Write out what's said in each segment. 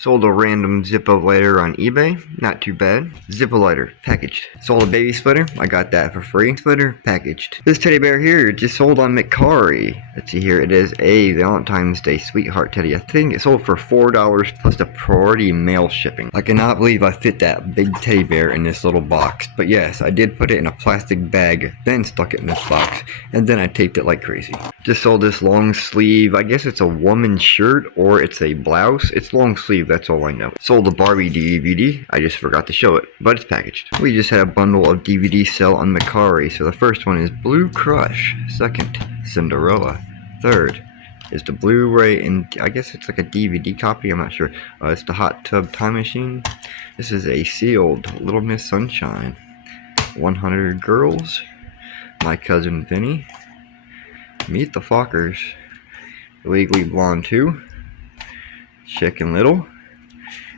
Sold a random Zippo lighter on eBay. Not too bad. Zippo lighter, packaged. Sold a baby splitter. I got that for free. Splitter, packaged. This teddy bear here just sold on Mercari. Let's see here. It is a Valentine's Day sweetheart teddy. I think it sold for $4 plus the priority mail shipping. I cannot believe I fit that big teddy bear in this little box. But yes, I did put it in a plastic bag, then stuck it in this box, and then I taped it like crazy. Just sold this long sleeve. I guess it's a woman's shirt or it's a blouse. It's long sleeve. That's all I know. Sold a Barbie DVD. I just forgot to show it, but it's packaged. We just had a bundle of DVDs sell on Mercari. So the first one is Blue Crush. Second, Cinderella. Third is the Blu-ray, and I guess it's like a DVD copy. I'm not sure. It's the Hot Tub Time Machine. This is a sealed Little Miss Sunshine. 100 Girls. My Cousin Vinny. Meet the Fockers. Legally Blonde 2. Chicken Little.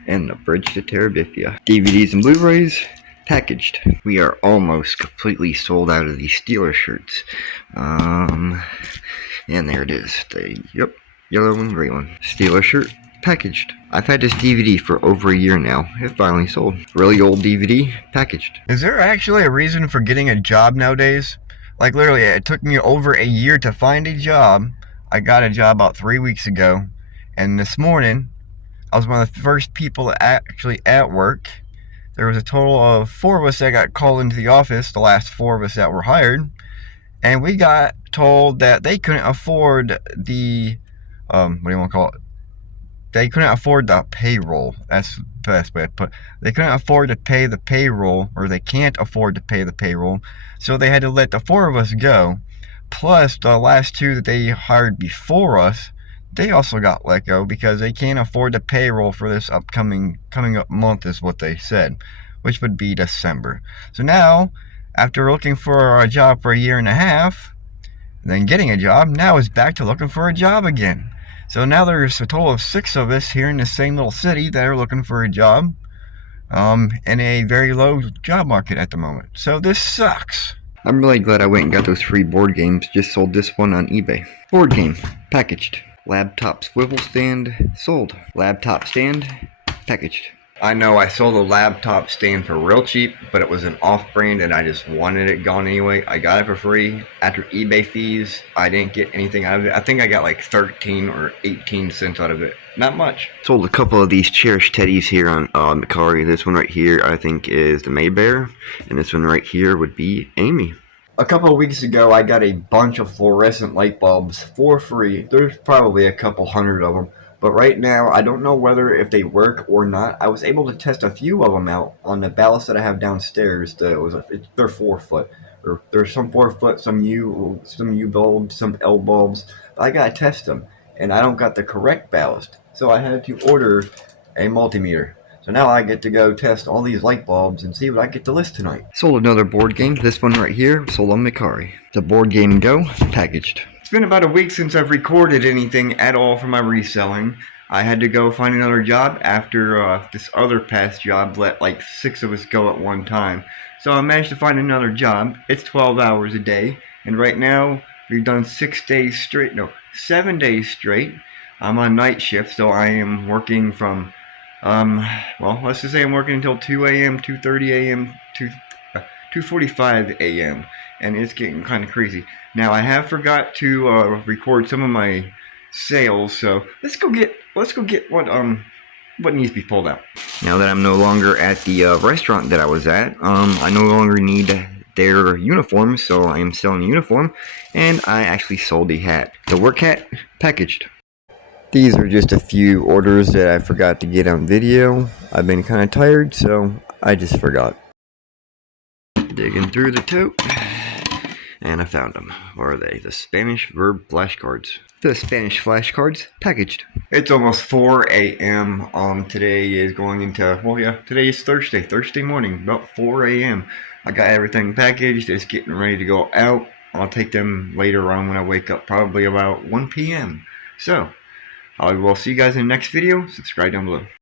And The Bridge to Terabithia. DVDs and Blu-rays packaged. We are almost completely sold out of these Steelers shirts. And there it is. Yep, yellow and gray one. Steelers shirt packaged. I've had this DVD for over a year now. It finally sold. Really old DVD packaged. Is there actually a reason for getting a job nowadays? Like literally, it took me over a year to find a job. I got a job about 3 weeks ago, and this morning I was one of the first people actually at work. There was a total of 4 of us that got called into the office, the last 4 of us that were hired, and we got told that they couldn't afford the, what do you want to call it? They couldn't afford the payroll. That's the best way to put it. They couldn't afford to pay the payroll, or they can't afford to pay the payroll, so they had to let the 4 of us go. Plus, the last 2 that they hired before us, they also got let go because they can't afford the payroll for this coming up month is what they said, which would be December. So now, after looking for a job for a year and a half, and then getting a job, now it's back to looking for a job again. So now there's a total of 6 of us here in the same little city that are looking for a job, in a very low job market at the moment. So this sucks. I'm really glad I went and got those free board games. Just sold this one on eBay. Board game, packaged. Laptop swivel stand, sold. Laptop stand, packaged. I know I sold a laptop stand for real cheap, but it was an off-brand and I just wanted it gone anyway. I got it for free. After eBay fees, I didn't get anything out of it. I think I got like 13 or 18 cents out of it. Not much. Sold a couple of these cherished teddies here on Mercari. This one right here I think is the Maybear, and this one right here would be Amy. A couple of weeks ago, I got a bunch of fluorescent light bulbs for free. There's probably a couple hundred of them. But right now, I don't know whether if they work or not. I was able to test a few of them out on the ballast that I have downstairs. They're 4 foot. Or there's some 4 foot, some U bulbs, some L bulbs. But I gotta test them. And I don't got the correct ballast. So I had to order a multimeter. So now I get to go test all these light bulbs and see what I get to list tonight. Sold another board game. This one right here, sold on Mercari. The Board Game Go, packaged. It's been about a week since I've recorded anything at all for my reselling. I had to go find another job after this other past job let like 6 of us go at one time. So I managed to find another job. It's 12 hours a day. And right now, we've done 7 days straight. I'm on night shift, so I am working from well, let's just say I'm working until 2 a.m., 2:30 a.m., 2:45 a.m., and it's getting kind of crazy. Now, I have forgot to record some of my sales, so let's go get what needs to be pulled out. Now that I'm no longer at the restaurant that I was at, I no longer need their uniform, so I am selling a uniform, and I actually sold a hat. The work hat, packaged. These are just a few orders that I forgot to get on video. I've been kind of tired, so I just forgot. Digging through the tote, and I found them. What are they? The Spanish verb flashcards. The Spanish flashcards, packaged. It's almost 4 a.m. Today is going into, well yeah, today is Thursday morning, about 4 a.m. I got everything packaged, it's getting ready to go out. I'll take them later on when I wake up, probably about 1 p.m. So, I will see you guys in the next video. Subscribe down below.